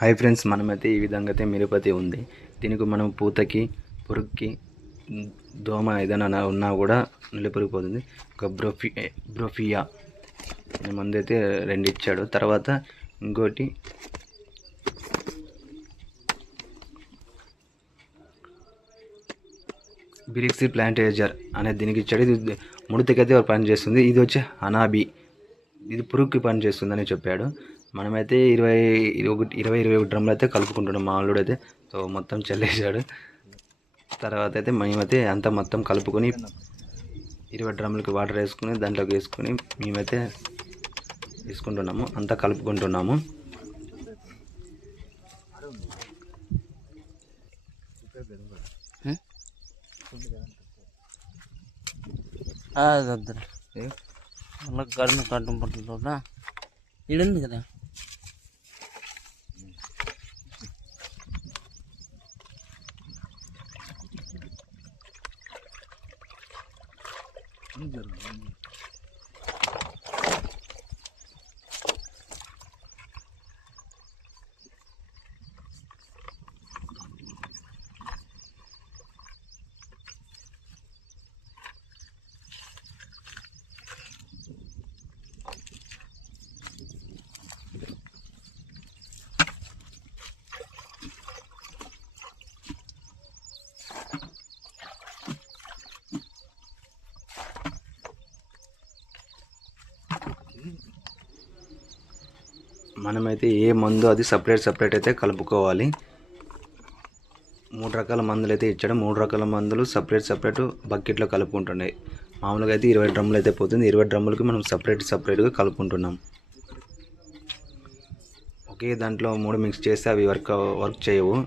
Hi friends మనమైతే ఈ విధంగా అయితే మిరపతి ఉంది. దీనికి మనం పూతకి పురుగుకి దోమ ఏదైనా ఉన్నా కూడా నిలబడిపోతుంది ఒక బ్రోఫి బ్రోఫియా అనే అయితే రెండు ఇచ్చాడు. తర్వాత ఇంకోటి బిరిక్సీ ప్లాంటేజర్ అనే దీనికి ఇచ్చాడు. ఇది ముడతకైతే పని చేస్తుంది ఇది వచ్చి అనాబి ఇది పురుగుకి పని చేస్తుందని చెప్పాడు. మనమైతే ఇరవై ఇరవై ఒకటి ఇరవై ఇరవై ఒకటి డ్రమ్లు అయితే కలుపుకుంటున్నాం మా అల్లుడు అయితే. సో మొత్తం చల్లేసాడు తర్వాత అయితే మేమైతే అంతా మొత్తం కలుపుకొని ఇరవై డ్రమ్లకి వాటర్ వేసుకుని దాంట్లోకి వేసుకుని మేమైతే తీసుకుంటున్నాము అంతా కలుపుకుంటున్నాము. అది వద్దురా మళ్ళీ కట్టం ఇడుంది కదా? Şunu görün. మనమైతే ఏ మందు అది సపరేట్ సపరేట్ అయితే కలుపుకోవాలి. మూడు రకాల మందులు అయితే ఇచ్చాడు. మూడు రకాల మందులు సపరేట్ సపరేట్ బకెట్లో కలుపుకుంటున్నాయి. మామూలుగా అయితే ఇరవై డ్రమ్ములు అయితే పోతుంది. ఇరవై డ్రమ్ములకి మనం సపరేట్ సపరేట్గా కలుపుకుంటున్నాం. ఒకే దాంట్లో మూడు మిక్స్ చేస్తే అవి వర్క్ వర్క్ చేయవు.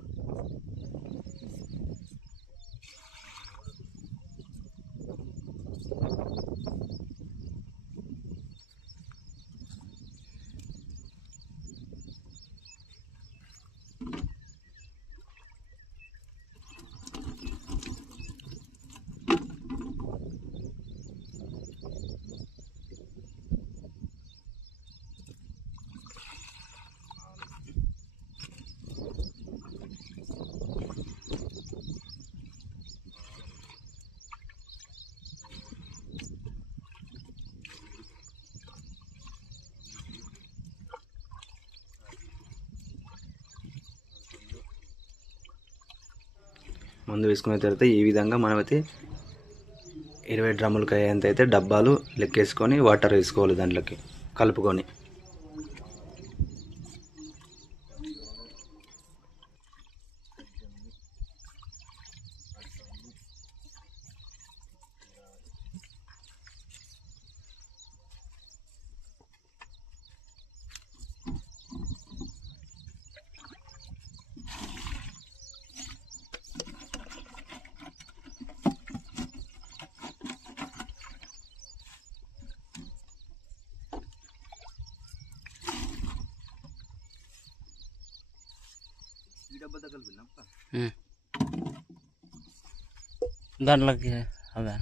మందు వేసుకున్న తర్వాత ఈ విధంగా మనమైతే ఇరవై డ్రమ్ములకి అయ్యేంత అయితే డబ్బాలు లెక్కేసుకొని వాటర్ వేసుకోవాలి దాంట్లోకి కలుపుకొని. ఉమ్. దాంట్లోకి అదే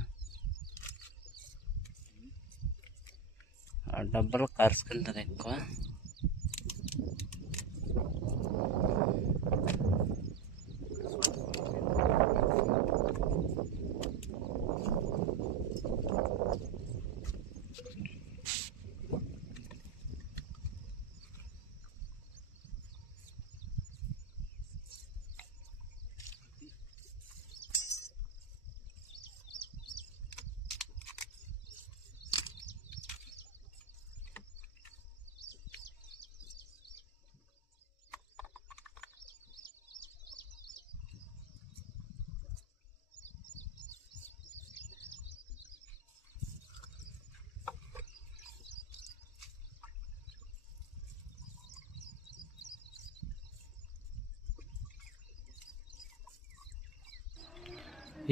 ఆ డబ్బాలు కరుచుకుంటుంది ఎక్కువ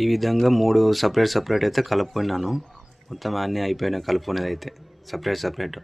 ఈ విధంగా మూడు సపరేట్ సపరేట్ అయితే కలుపుకున్నాను. మొత్తం అన్నీ అయిపోయినాయి కలుపుకునేది అయితే సపరేట్ సపరేట్.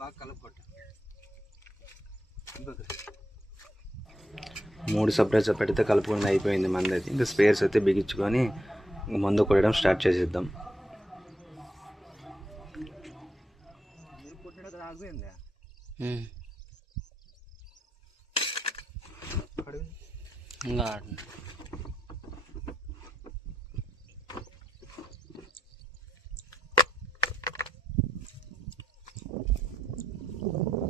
బాగా కలుపుకోట మూడు సపరేట్ సపరేట్ అయితే కలుపుకొని అయిపోయింది మంది అయితే ఇంకా స్పేర్స్ అయితే బిగించుకొని మందు కొట్టడం స్టార్ట్ చేసేద్దాం. ఇంకా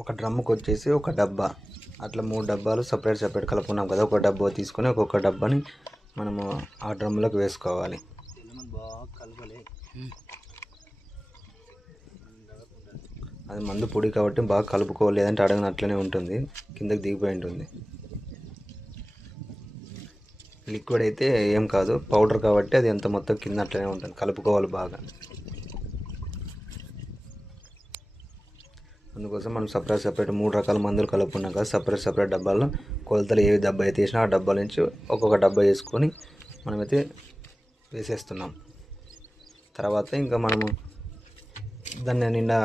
ఒక డ్రమ్ముకి వచ్చేసి ఒక డబ్బా. అట్లా మూడు డబ్బాలు సపరేట్ సపరేట్ కలుపుకున్నాం కదా ఒక డబ్బా తీసుకొని ఒక్కొక్క డబ్బాని మనము ఆ డ్రమ్లోకి వేసుకోవాలి. అది మందు పొడి కాబట్టి బాగా కలుపుకోవాలి లేదంటే అడగని అట్లనే ఉంటుంది. కిందకి దిగిపోయి ఉంటుంది. లిక్విడ్ అయితే ఏం కాదు పౌడర్ కాబట్టి అది ఎంత మొత్తం కింద అట్లనే ఉంటుంది. కలుపుకోవాలి బాగా. అందుకోసం మనం సపరేట్ సపరేట్ మూడు రకాల మందులు కలుపుకున్నాక సపరేట్ సపరేట్ డబ్బాల్లో. కొలతలు ఏ డబ్బా అయితే వేసినా ఆ డబ్బాల నుంచి ఒక్కొక్క డబ్బా వేసుకొని మనమైతే వేసేస్తున్నాం. తర్వాత ఇంకా మనము దాన్ని నిండా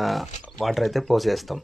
వాటర్ అయితే పోసేస్తాం.